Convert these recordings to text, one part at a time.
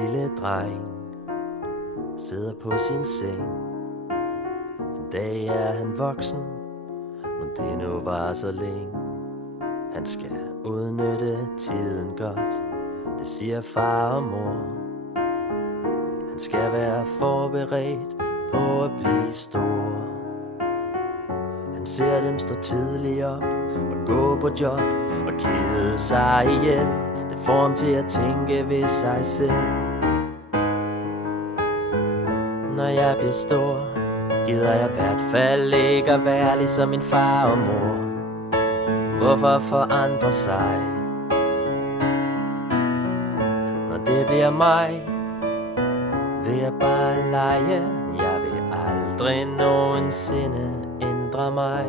lille dreng sidder på sin seng. En dag er han voksen, men det nu var så længe. Han skal udnytte tiden godt, det siger far og mor. Han skal være forberedt på at blive stor. Han ser dem stå tidligt op og gå på job og kede sig ihjel. Det får ham til at tænke ved sig selv. Når jeg bliver stor, gider jeg i hvert fald ikke at være ligesom min far og mor. Hvorfor forandre sig? Når det bliver mig, vil jeg bare lege. Jeg vil aldrig nogensinde ændre mig.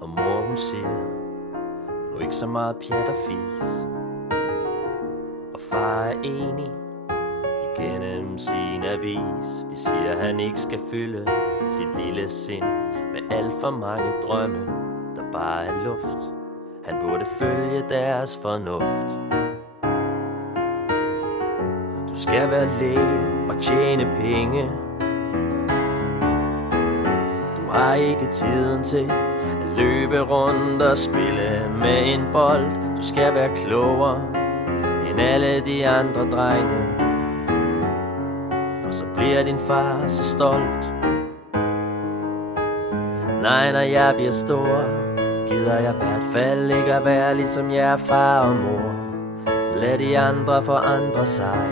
Og mor hun siger, nu ikke så meget pjat og fis. Og far er enig igennem sin avis. De siger han ikke skal fylde sit lille sind med alt for mange drømme, der bare er luft. Han burde følge deres fornuft. Du skal være læge og tjene penge. Du har ikke tiden til at løbe rundt og spille med en bold. Du skal være klogere end alle de andre drenge, for så bliver din far så stolt. Nej, når jeg bliver stor, gider jeg i hvert fald ikke at være ligesom jer far og mor. Lad de andre forandre sig.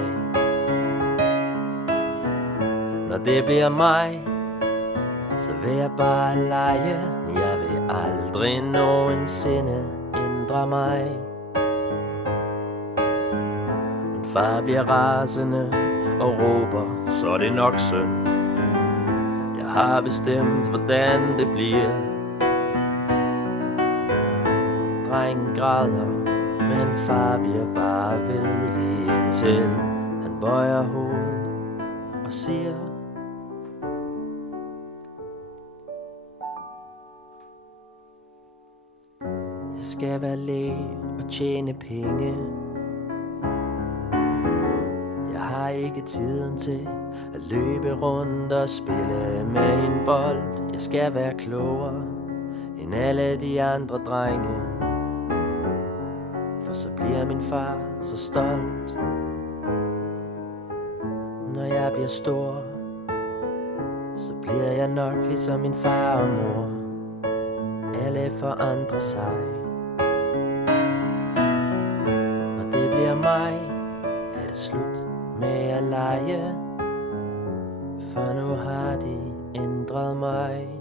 Når det bliver mig, så vil jeg bare lege. Jeg vil aldrig nogensinde ændre mig. Min far bliver rasende og råber, så er det nok synd. Jeg har bestemt, hvordan det bliver. Drengen græder, men far bliver bare ved lige indtil han bøjer hovedet og siger: jeg skal være læge og tjene penge. Jeg har ikke tiden til at løbe rundt og spille med en bold. Jeg skal være klogere end alle de andre drenge, for så bliver min far så stolt. Når jeg bliver stor, så bliver jeg nok ligesom min far og mor. Alle forandrer sig. Når det bliver mig, er det slut med at lege, for nu har de ændret mig.